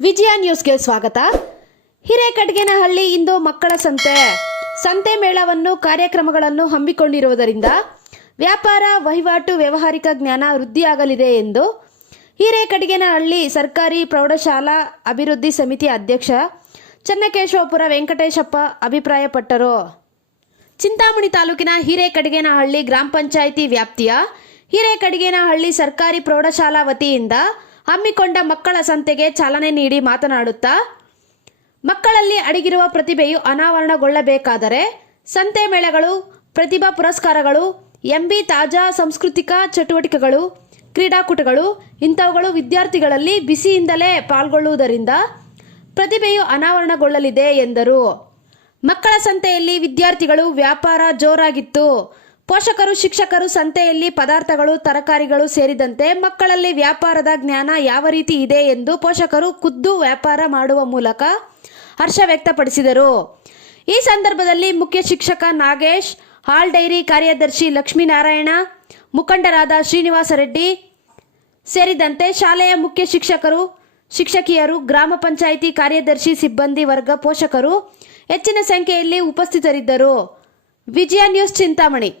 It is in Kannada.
ವಿಜಯ ನ್ಯೂಸ್ಗೆ ಸ್ವಾಗತ. ಹಿರೇಕಡ್ಗೇನಹಳ್ಳಿ ಇಂದು ಮಕ್ಕಳ ಸಂತೆ ಮೇಳವನ್ನು ಕಾರ್ಯಕ್ರಮಗಳನ್ನು ಹಮ್ಮಿಕೊಂಡಿರುವುದರಿಂದ ವ್ಯಾಪಾರ ವಹಿವಾಟು ವ್ಯಾವಹಾರಿಕ ಜ್ಞಾನ ವೃದ್ಧಿಯಾಗಲಿದೆ ಎಂದು ಹಿರೇಕಡ್ಗೇನಹಳ್ಳಿ ಸರ್ಕಾರಿ ಪ್ರೌಢಶಾಲಾ ಅಭಿವೃದ್ಧಿ ಸಮಿತಿ ಅಧ್ಯಕ್ಷ ಚನ್ನಕೇಶವಪುರ ವೆಂಕಟೇಶಪ್ಪ ಅಭಿಪ್ರಾಯಪಟ್ಟರು. ಚಿಂತಾಮಣಿ ತಾಲೂಕಿನ ಹಿರೇಕಡ್ಗೇನಹಳ್ಳಿ ಗ್ರಾಮ ಪಂಚಾಯಿತಿ ವ್ಯಾಪ್ತಿಯ ಹಿರೇಕಡ್ಗೇನಹಳ್ಳಿ ಸರ್ಕಾರಿ ಪ್ರೌಢಶಾಲಾ ವತಿಯಿಂದ ಹಮ್ಮಿಕೊಂಡ ಮಕ್ಕಳ ಸಂತೆಗೆ ಚಾಲನೆ ನೀಡಿ ಮಾತನಾಡುತ್ತಾ, ಮಕ್ಕಳಲ್ಲಿ ಅಡಗಿರುವ ಪ್ರತಿಭೆಯು ಅನಾವರಣಗೊಳ್ಳಬೇಕಾದರೆ ಸಂತೆ ಮೇಳಗಳು, ಪ್ರತಿಭಾ ಪುರಸ್ಕಾರಗಳು, ಎಂಬಿ ತಾಜಾ ಸಾಂಸ್ಕೃತಿಕ ಚಟುವಟಿಕೆಗಳು, ಕ್ರೀಡಾಕೂಟಗಳು ಇಂಥವುಗಳು ವಿದ್ಯಾರ್ಥಿಗಳಲ್ಲಿ ಬಿಸಿಯಿಂದಲೇ ಪಾಲ್ಗೊಳ್ಳುವುದರಿಂದ ಪ್ರತಿಭೆಯು ಅನಾವರಣಗೊಳ್ಳಲಿದೆ ಎಂದರು. ಮಕ್ಕಳ ಸಂತೆಯಲ್ಲಿ ವಿದ್ಯಾರ್ಥಿಗಳು ವ್ಯಾಪಾರ ಜೋರಾಗಿತ್ತು. ಪೋಷಕರು, ಶಿಕ್ಷಕರು ಸಂತೆಯಲ್ಲಿ ಪದಾರ್ಥಗಳು, ತರಕಾರಿಗಳು ಸೇರಿದಂತೆ ಮಕ್ಕಳಲ್ಲಿ ವ್ಯಾಪಾರದ ಜ್ಞಾನ ಯಾವ ರೀತಿ ಇದೆ ಎಂದು ಪೋಷಕರು ಖುದ್ದು ವ್ಯಾಪಾರ ಮಾಡುವ ಮೂಲಕ ಹರ್ಷ ವ್ಯಕ್ತಪಡಿಸಿದರು. ಈ ಸಂದರ್ಭದಲ್ಲಿ ಮುಖ್ಯ ಶಿಕ್ಷಕ ನಾಗೇಶ್, ಹಾಲ್ ಡೈರಿ ಕಾರ್ಯದರ್ಶಿ ಲಕ್ಷ್ಮೀನಾರಾಯಣ, ಮುಖಂಡರಾದ ಶ್ರೀನಿವಾಸ ರೆಡ್ಡಿ ಸೇರಿದಂತೆ ಶಾಲೆಯ ಮುಖ್ಯ ಶಿಕ್ಷಕರು, ಶಿಕ್ಷಕಿಯರು, ಗ್ರಾಮ ಪಂಚಾಯಿತಿ ಕಾರ್ಯದರ್ಶಿ, ಸಿಬ್ಬಂದಿ ವರ್ಗ, ಪೋಷಕರು ಹೆಚ್ಚಿನ ಸಂಖ್ಯೆಯಲ್ಲಿ ಉಪಸ್ಥಿತರಿದ್ದರು. ವಿಜಯ ನ್ಯೂಸ್ ಚಿಂತಾಮಣಿ.